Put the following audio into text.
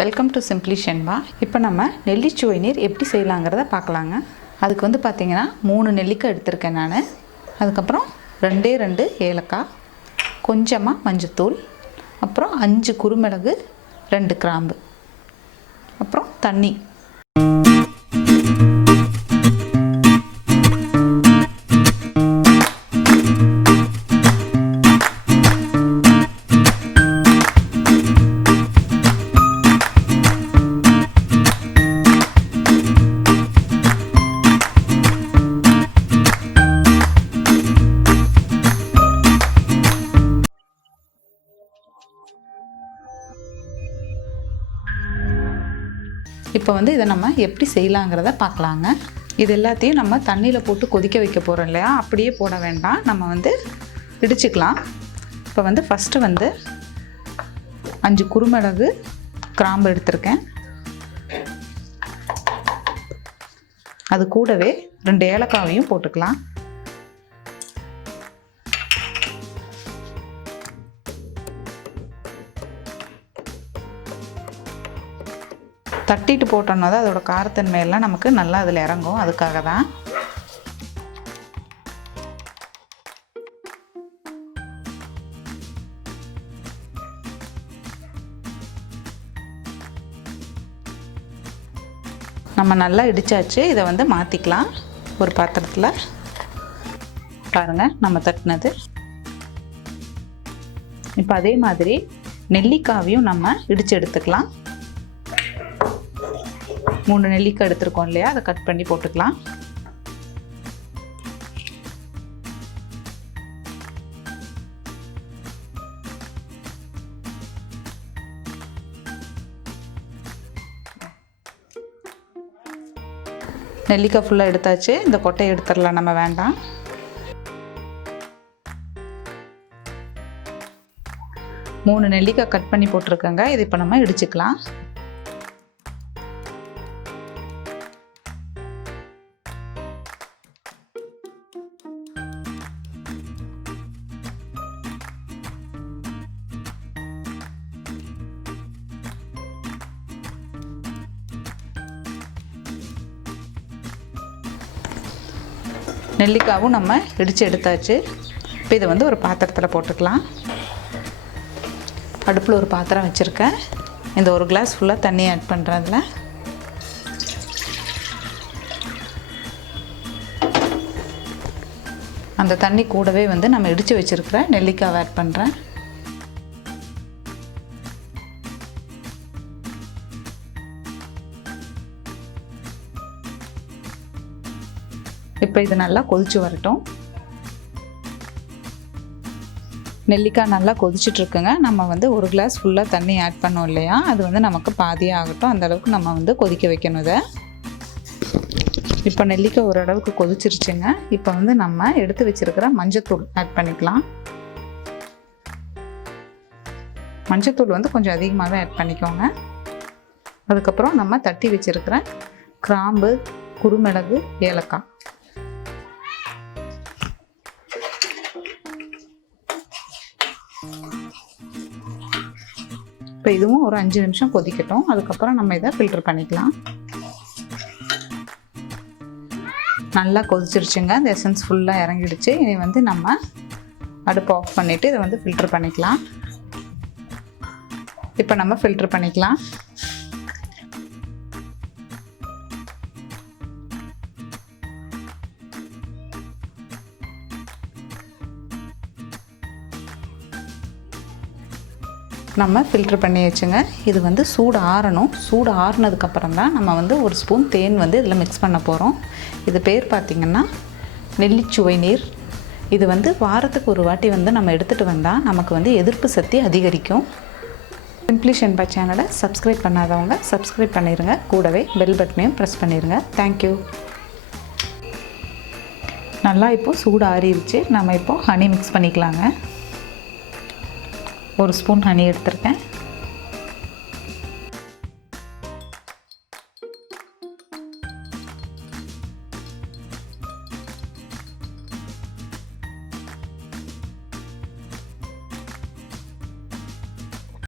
Welcome to simply Shenba. இப்போ நம்ம நெல்லிச்சுவை நீர் எப்படி செய்யலாங்கிறத பார்க்கலாங்க. அதுக்கு வந்து பார்த்திங்கன்னா 3 நெல்லிக்காய் எடுத்திருக்கேன் நான். அதுக்கப்புறம் 2 ஏலக்காய், கொஞ்சமாக மஞ்சத்தூள், அப்புறம் 5 குறுமிளகு, 2 கிராம்பு, அப்புறம் தண்ணி. இப்போ வந்து இதை நம்ம எப்படி செய்யலாங்கிறத பார்க்கலாங்க. இது எல்லாத்தையும் நம்ம தண்ணியில் போட்டு கொதிக்க வைக்க போகிறோம் இல்லையா, அப்படியே போட வேண்டாம், நம்ம வந்து இடிச்சுக்கலாம். இப்போ வந்து ஃபஸ்ட்டு வந்து 5 குறுமிளகு, கிராம்பு எடுத்திருக்கேன். அது கூடவே 2 ஏலக்காவையும் போட்டுக்கலாம். தட்டிட்டு போட்டோம்னா தான் அதோட காரத்தன்மையெல்லாம் நமக்கு நல்லா அதில் இறங்கும். அதுக்காக தான். நம்ம நல்லா இடிச்சாச்சு. இதை வந்து மாற்றிக்கலாம் ஒரு பாத்திரத்தில். பாருங்கள், நம்ம தட்டினது. இப்போ அதே மாதிரி நெல்லிக்காவையும் நம்ம இடித்து எடுத்துக்கலாம். 3 நெல்லிக்காய் எடுத்துருக்கோம் இல்லையா, அதை கட் பண்ணி போட்டுக்கலாம். நெல்லிக்காய் ஃபுல்லாக எடுத்தாச்சு. இந்த கொட்டையை எடுத்துடலாம், நம்ம வேண்டாம். மூணு நெல்லிக்காய் கட் பண்ணி போட்டிருக்கேங்க. இது இப்போ நம்ம இடிச்சுக்கலாம். நெல்லிக்காவும் நம்ம இடித்து எடுத்தாச்சு. இப்போ இதை வந்து ஒரு பாத்திரத்தில் போட்டுக்கலாம். அடுப்பில் ஒரு பாத்திரம் வச்சுருக்கேன். இந்த 1 கிளாஸ் ஃபுல்லாக தண்ணி ஆட் பண்ணுறேன். அதில் அந்த தண்ணி கூடவே வந்து நம்ம இடித்து வச்சுருக்கிற நெல்லிக்காவை ஆட் பண்ணுறேன். இப்போ இது நல்லா கொதிச்சு வரட்டும். நெல்லிக்காய் நல்லா கொதிச்சுட்ருக்குங்க. நம்ம வந்து 1 கிளாஸ் ஃபுல்லாக தண்ணி ஆட் பண்ணோம் இல்லையா, அது வந்து நமக்கு பாதியாக ஆகட்டும். அந்தளவுக்கு நம்ம வந்து கொதிக்க வைக்கணும் இதை. இப்போ நெல்லிக்காய் ஓரளவுக்கு கொதிச்சிருச்சுங்க. இப்போ வந்து நம்ம எடுத்து வச்சுருக்கிற மஞ்சத்தூள் ஆட் பண்ணிக்கலாம். மஞ்சத்தூள் வந்து கொஞ்சம் அதிகமாகவே ஆட் பண்ணிக்கோங்க. அதுக்கப்புறம் நம்ம தட்டி வச்சுருக்கிற கிராம்பு, குறுமிளகு, ஏலக்காய். இப்போ இதுவும் ஒரு 5 நிமிஷம் கொதிக்கட்டும். அதுக்கப்புறம் நம்ம இதை ஃபில்டர் பண்ணிக்கலாம். நல்லா கொதிச்சிருச்சுங்க. இந்த எசன்ஸ் ஃபுல்லாக இறங்கிடுச்சு. இனி வந்து நம்ம அடுப்பு ஆஃப் பண்ணிவிட்டு இதை வந்து ஃபில்டர் பண்ணிக்கலாம். இப்போ நம்ம ஃபில்டர் பண்ணிக்கலாம். நம்ம ஃபில்ட்ரு பண்ணி வச்சுங்க. இது வந்து சூடு ஆறணும். சூடு ஆறுனதுக்கப்புறம் தான் நம்ம வந்து 1 ஸ்பூன் தேன் வந்து இதில் மிக்ஸ் பண்ண போகிறோம். இது பேர் பார்த்திங்கன்னா நெல்லிச்சுவை நீர். இது வந்து வாரத்துக்கு ஒரு வாட்டி வந்து நம்ம எடுத்துகிட்டு வந்தால் நமக்கு வந்து எதிர்ப்பு சக்தி அதிகரிக்கும். சிம்பிளி ஷென்பா சேனலை சப்ஸ்கிரைப் பண்ணாதவங்க சப்ஸ்கிரைப் பண்ணிடுங்க. கூடவே பெல் பட்டனையும் ப்ரெஸ் பண்ணிடுங்க. தேங்க்யூ. நல்லா இப்போது சூடு ஆறிடுச்சு. நம்ம இப்போது ஹனி மிக்ஸ் பண்ணிக்கலாங்க. 1 ஸ்பூன் ஹனி எடுத்திருக்கேன்.